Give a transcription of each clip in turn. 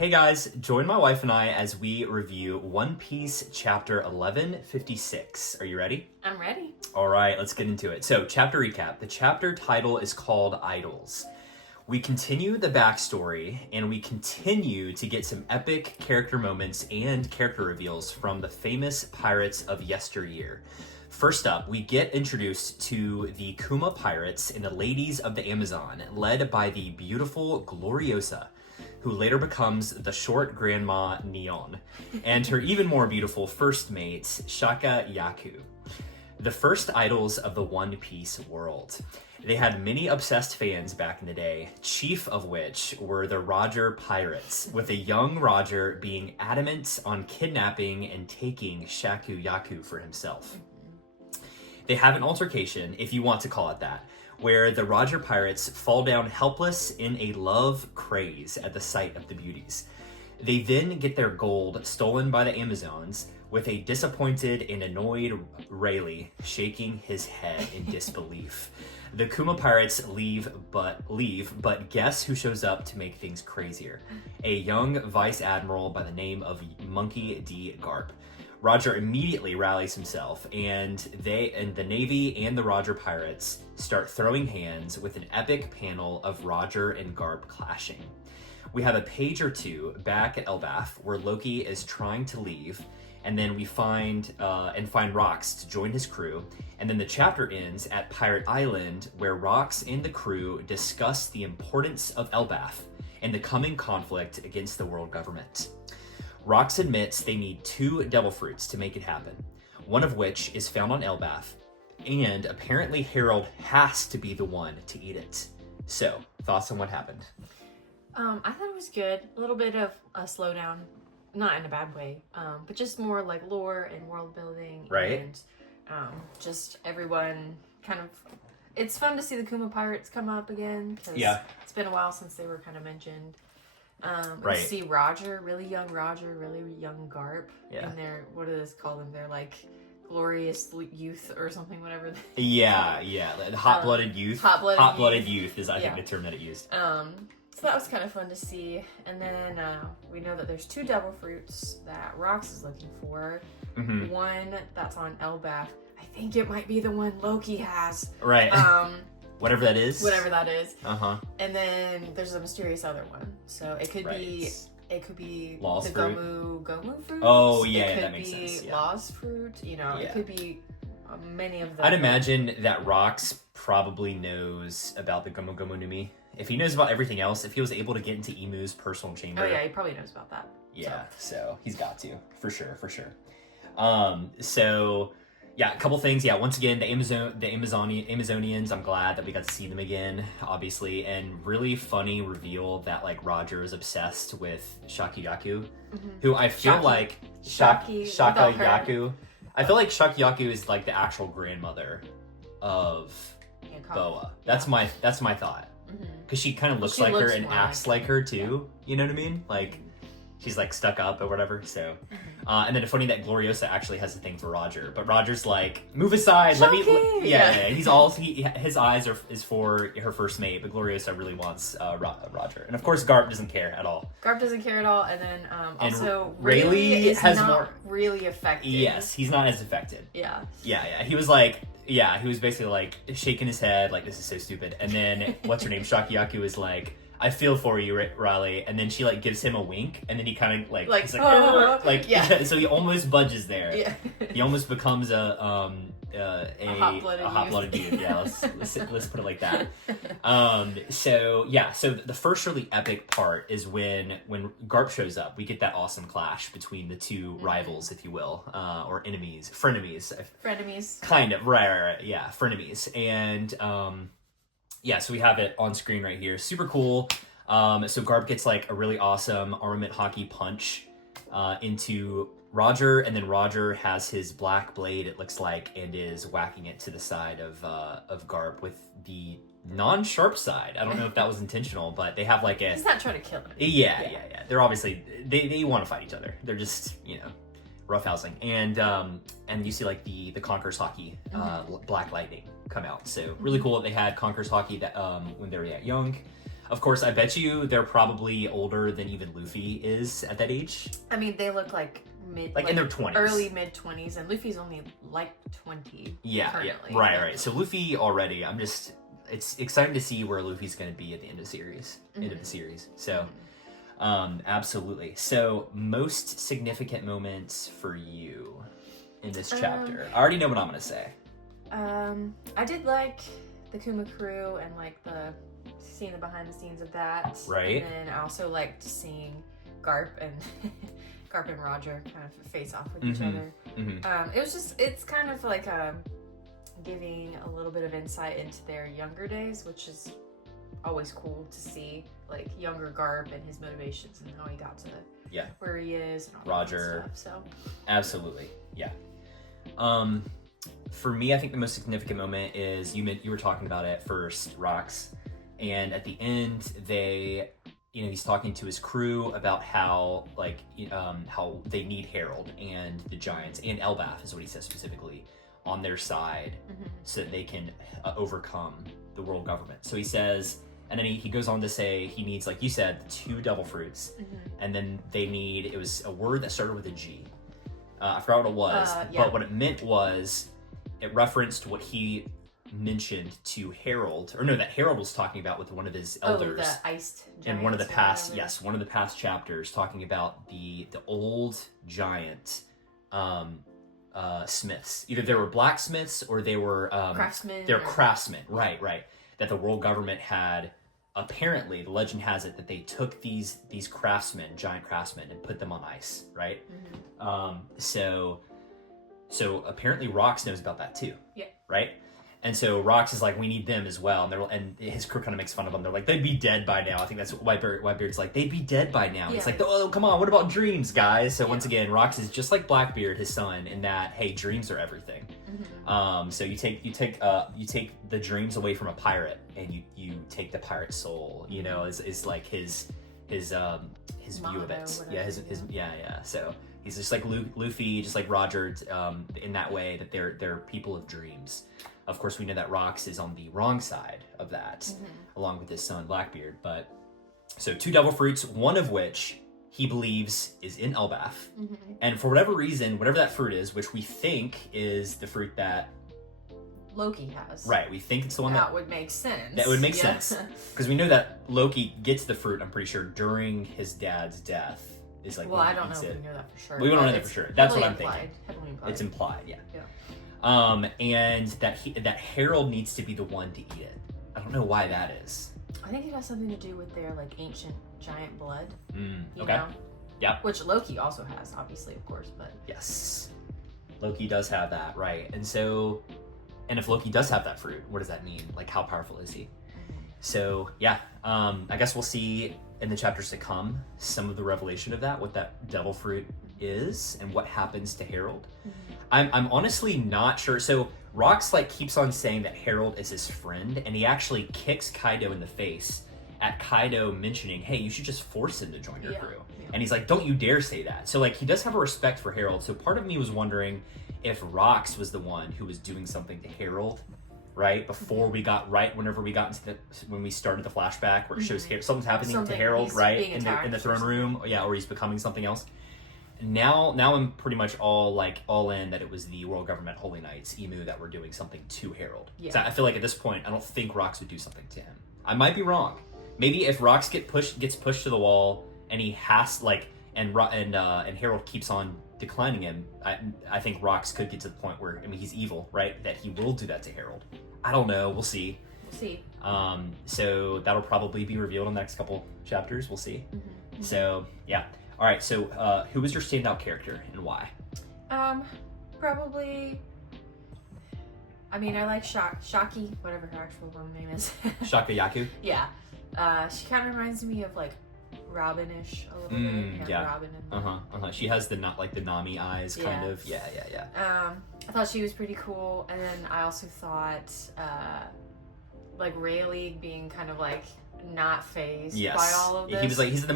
Hey guys, join my wife and I as we review One Piece chapter 1156. Are you ready? I'm ready. All right, let's get into it. So, chapter recap. The chapter title is called Idols. We continue the backstory and we continue to get some epic character moments and character reveals from the famous pirates of yesteryear. First up, we get introduced to the Kuma pirates and the ladies of the Amazon, led by the beautiful Gloriosa, who later becomes the short grandma Neon, and her even more beautiful first mate, Shaka Yaku. The first idols of the One Piece world. They had many obsessed fans back in the day, chief of which were the Roger Pirates, with a young Roger being adamant on kidnapping and taking Shaku Yaku for himself. They have an altercation, if you want to call it that, where the Roger Pirates fall down helpless in a love craze at the sight of the beauties. They then get their gold stolen by the Amazons, with a disappointed and annoyed Rayleigh shaking his head in disbelief. The Kuma Pirates leave, but guess who shows up to make things crazier? A young vice admiral by the name of Monkey D. Garp. Roger immediately rallies himself, and the Navy and the Roger Pirates start throwing hands with an epic panel of Roger and Garp clashing. We have a page or two back at Elbaf where Loki is trying to leave, and then we find Rox to join his crew, and then the chapter ends at Pirate Island where Rox and the crew discuss the importance of Elbaf and the coming conflict against the world government. Rox admits they need 2 devil fruits to make it happen, one of which is found on Elbaf, and apparently Harold has to be the one to eat it. So, thoughts on what happened? I thought it was good. A little bit of a slowdown, not in a bad way, but just more like lore and world building. Right. And just everyone kind of... It's fun to see the Kuma Pirates come up again, because it's been a while since they were kind of mentioned. Right. To see Roger, really young Garp, Yeah. and they're, what do they call them? They're like glorious youth or something, whatever. Yeah. The hot-blooded youth. Hot-blooded youth is, I think, the term that it used. So that was kind of fun to see. And then we know that there's 2 devil fruits that Rox is looking for. Mm-hmm. One that's on Elbaf. I think it might be the one Loki has. Right. Whatever that is. Uh-huh. And then there's a mysterious other one. So it could be Lost the fruit. Gomu fruit. Oh, yeah, that makes sense. It could be Yeah. Lost fruit. It could be many of them. I'd imagine that Rox probably knows about the Gomu Gomu no Mi. If he knows about everything else, if he was able to get into Emu's personal chamber. Oh yeah, he probably knows about that. Yeah, so he's got to, for sure. So yeah, a couple things. Yeah, once again, the Amazonians, I'm glad that we got to see them again, obviously, and really funny reveal that like Roger is obsessed with Shaka Yaku, who I feel like Shaka Yaku. I feel like Shaka Yaku is like the actual grandmother of Boa. That's my thought. Because she kind of looks like her and acts like her too. You know what I mean? Like she's like stuck up or whatever. So, and then it's funny that Gloriosa actually has a thing for Roger, but Roger's like, move aside, let me. Yeah. He's his eyes is for her first mate, but Gloriosa really wants Roger, and of course Garp doesn't care at all. And then also Rayleigh is not really affected. Yes, he's not as affected. Yeah. He was like. Yeah, he was basically like shaking his head, like this is so stupid. And then what's her name? Shaka Yaku is like, I feel for you, Riley. And then she like gives him a wink, and then he kind of like yeah. So he almost budges there. Yeah. He almost becomes a hot-blooded youth. Yeah, let's put it like that. So the first really epic part is when Garp shows up. We get that awesome clash between the 2 rivals, if you will, or frenemies. Kind of, right. Yeah, frenemies. And so we have it on screen right here. Super cool. So Garp gets like a really awesome armament hockey punch into Roger, and then Roger has his black blade, it looks like, and is whacking it to the side of Garp with the non-sharp side. I don't know if that was intentional, but they have like a... He's not trying to kill him. Yeah. They're obviously... They want to fight each other. They're just, roughhousing. And you see like the Conqueror's hockey, Black Lightning come out. So really cool that they had Conqueror's hockey that when they were that young. Of course, I bet you they're probably older than even Luffy is at that age. I mean, they look like in their 20s. Early mid-20s, and Luffy's only like 20 currently. Right. So Luffy already, it's exciting to see where Luffy's going to be at the end of the series. So, absolutely. So, most significant moments for you in this chapter. I already know what I'm going to say. I did like the Kuma crew and like seeing the behind the scenes of that. Right. And then I also liked seeing Garp and Roger kind of face off with each other. It's kind of like giving a little bit of insight into their younger days, which is always cool to see, like younger Garp and his motivations and how he got to where he is and all Roger. that stuff. So Absolutely. Yeah. For me, I think the most significant moment is you were talking about it first, Rox, and at the end he's talking to his crew about how how they need Harold and the Giants and Elbaf is what he says specifically on their side so that they can overcome the world government. So he says, and then he goes on to say he needs, like you said, 2 devil fruits, and then it was a word that started with a G. I forgot what it was, but what it meant was it referenced what he mentioned to Harold, that Harold was talking about with one of his elders. The iced giants in one of the past chapters, talking about the old giant smiths. Either they were blacksmiths or they were craftsmen. They're craftsmen, right? That the world government had. Apparently, the legend has it that they took these craftsmen, giant craftsmen, and put them on ice, right? So apparently Rox knows about that too. Yeah. Right? And so Rox is like, we need them as well. And his crew kind of makes fun of them. They're like, they'd be dead by now. I think that's what Whitebeard's like, they'd be dead by now. Yeah. He's like, oh, come on, what about dreams, guys? So once again, Rox is just like Blackbeard, his son, in that, hey, dreams are everything. So you take the dreams away from a pirate, and you take the pirate's soul. Is like his view of it. Yeah. So he's just like Luffy, just like Roger, in that way that they're people of dreams. Of course, we know that Rox is on the wrong side of that, along with his son Blackbeard. But so 2 devil fruits, one of which he believes is in Elbaf, and for whatever reason, whatever that fruit is, which we think is the fruit that Loki has. Right, we think it's the one that would make sense. That would make sense because we know that Loki gets the fruit. I'm pretty sure during his dad's death is like. Well, I don't know if we know that for sure. We don't know that for sure. That's what I'm thinking. Heavily implied. It's implied, yeah. And that Harold needs to be the one to eat it. I don't know why that is. I think it has something to do with their like ancient giant blood. You okay. know? Yeah. Which Loki also has, obviously, of course, but yes, Loki does have that, right? And so, and if Loki does have that fruit, what does that mean? Like, how powerful is he? So yeah, I guess we'll see in the chapters to come some of the revelation of that, what that devil fruit is, and what happens to Harold. I'm honestly not sure. So Rox keeps on saying that Harold is his friend, and he actually kicks Kaido in the face at Kaido mentioning, hey, you should just force him to join your crew. And he's like, don't you dare say that. So he does have a respect for Harold. So part of me was wondering if Rox was the one who was doing something to Harold, right? Whenever we got into when we started the flashback where it shows something's happening to Harold, right? In the throne room. Yeah, or he's becoming something else. Now I'm pretty much all in that it was the world government Holy Knights, Emu, that were doing something to Harold. Yeah. So I feel like at this point, I don't think Rox would do something to him. I might be wrong. Maybe if Rox gets pushed to the wall and he has and Harold keeps on declining him, I think Rox could get to the point where, he's evil, right? That he will do that to Harold. I don't know. We'll see. So that'll probably be revealed in the next couple chapters. We'll see. So yeah. All right, so who was your standout character and why? Probably. I like Shaki, whatever her actual woman name is. Shaka Yaku? Yeah. She kind of reminds me of Robin-ish a little bit. Yeah. Robin and She has the Nami eyes, kind of. Yeah. I thought she was pretty cool, and then I also thought Rayleigh being kind of not phased by all of this. He's the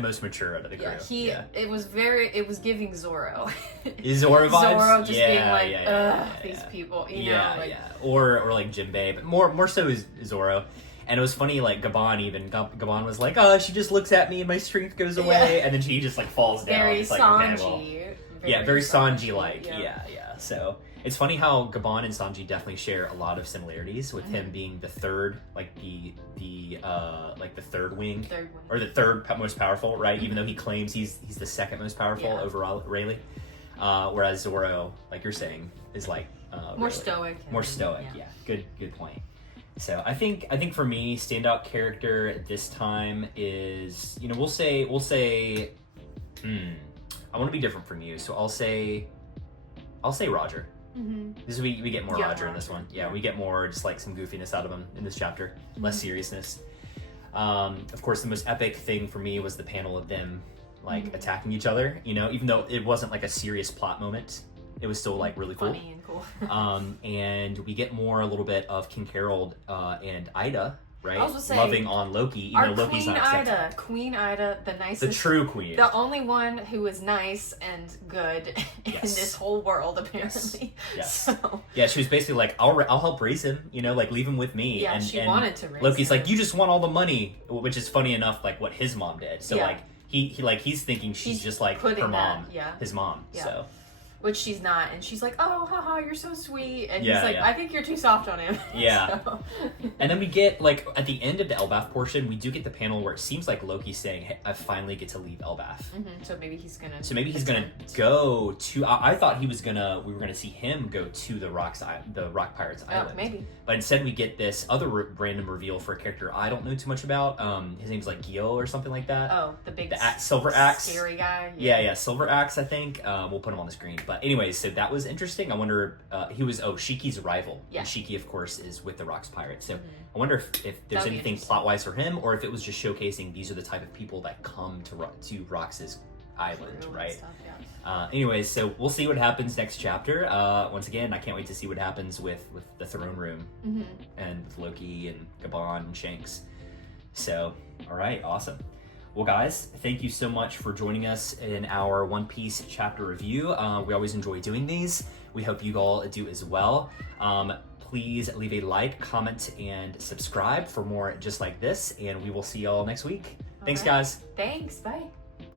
most mature out of the crew. It was giving Zoro. Zoro vibes? Zoro just being these people, you know? Or Jinbei, but more so is Zoro. And it was funny, like Gabon was like, oh, she just looks at me and my strength goes away, and then she just like falls down. Very It's like, Sanji. okay, well. Very Sanji-like. Yeah. Yeah. So it's funny how Gabon and Sanji definitely share a lot of similarities, with him being the third, like the third wing, or the third most powerful, right? Even though he claims he's the second most powerful over Rayleigh, whereas Zoro, like you're saying, is like more stoic. More stoic. Yeah. Good point. So I think for me, standout character this time is, we'll say I want to be different from you, so I'll say Roger. This we get more Roger in this one. Yeah, we get more just like some goofiness out of him in this chapter, less seriousness. Of course, the most epic thing for me was the panel of them like attacking each other. Even though it wasn't like a serious plot moment, it was still like really cool. Funny and cool. And we get more a little bit of King Harold and Ida. Right, I was gonna say, loving on Loki, even though Loki's not accepting. Queen Ida, the nicest, the true queen, the only one who is nice and good in this whole world, apparently. Yes. So. Yeah, she was basically like, "I'll help raise him," like leave him with me. Yeah, and, she wanted to raise Loki's him. like, "You just want all the money," which is funny enough, like what his mom did. So like he's thinking she's just like her mom, his mom. Yeah. So. Which she's not, and she's like, "Oh, haha, you're so sweet," and Yeah, he's like, yeah. "I think you're too soft on him." Yeah. So. And then we get, like, at the end of the Elbaf portion, we do get the panel where it seems like Loki's saying, hey, I finally get to leave Elbaf. So maybe he's gonna. Go to. I thought we were gonna see him go to the Rock Pirates Island. Maybe. But instead, we get this other random reveal for a character I don't know too much about. His name's like Gyo or something like that. Oh, the big Silver Axe, scary guy. Yeah, Silver Axe. I think we'll put him on the screen. But anyways, so that was interesting. I wonder. He was Shiki's rival. Yeah. And Shiki, of course, is with the Rock's Pirates. So I wonder if there's anything plot wise for him, or if it was just showcasing these are the type of people that come to Rox's island, right? Stuff, Anyways, so we'll see what happens next chapter. Once again, I can't wait to see what happens with the throne room and with Loki and Gabon and Shanks. So, all right, awesome. Well, guys, thank you so much for joining us in our One Piece chapter review. We always enjoy doing these. We hope you all do as well. Please leave a like, comment, and subscribe for more just like this, and we will see y'all next week. Thanks, guys. Thanks. Bye.